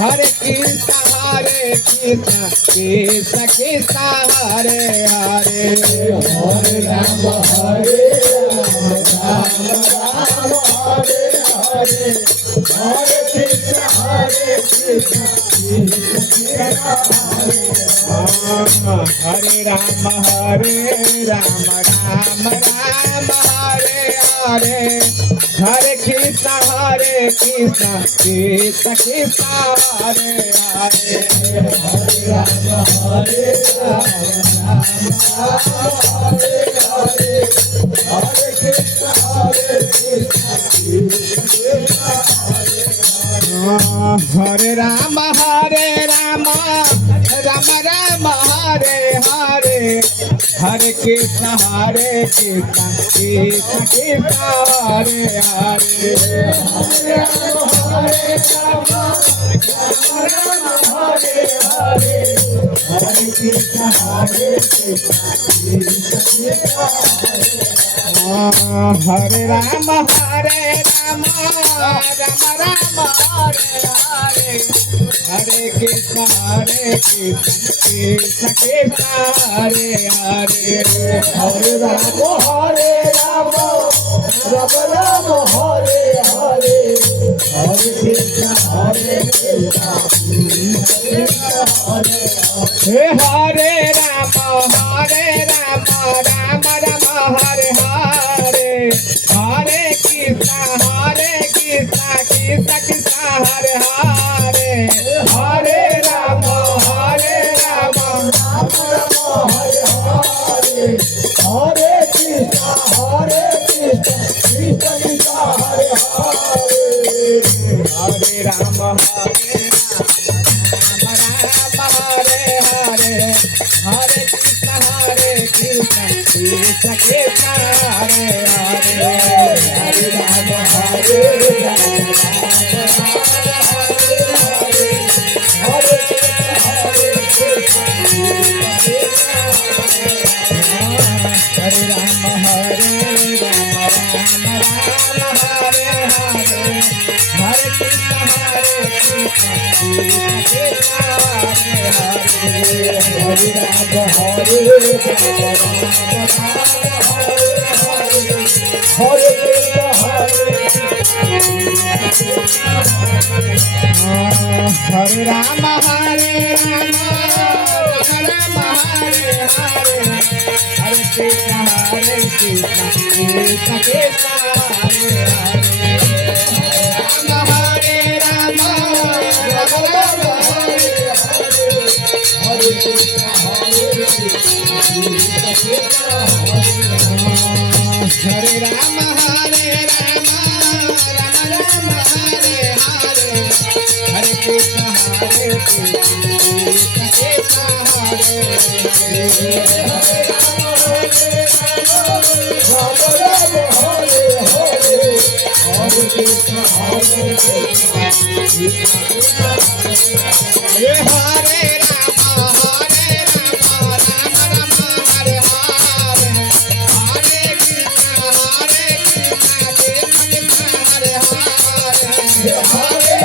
हरे कृष्ण कृष्ण कृष्ण हरे हरे हरे राम राम राम हरे हरे हरे कृष्ण कृष्ण हरे राम राम राम हरे हरे हरे कृष्ण कृष्ण कृष्ण हरे हरे हरे राम हरे हरे हरे कृष्ण हरे राम राम राम हरे हरे हरे कृष्ण कृष्ण कृष्ण हरे हरे हरे राम हरे हरे हरे कृष्ण हरे राम राम राम हरे हरे हरे कृष्ण कृष्ण कृष्ण हरे हरे हरे राम राम राम हरे हरे हरे कृष्ण हे हरे राम राम राम हरे हरे हरे कृष्ण कृष्ण कृष्ण हरे हरे हरे राम हरे कृष्ण कृष्ण कृष्ण हरे हरे राम हरे हरे हरे कृष्ण कृष्ण कृष्ण हरे हरे हरे राम हरे राम राम हरे हरे हरे कृष्ण कृष्ण हरे हरे हरे राम हरे राम राम हरे हरे हरे कृष्ण कृष्ण कृष्ण हरे हरे राम राम हरे कृष्ण हरे राम राम हरे हरे हरे कृष्ण कृष्ण कृष्ण हरे हरे ये हरे राम राम राम हरे हरे हरे कृष्ण कृष्ण कृष्ण हरे हरे हरे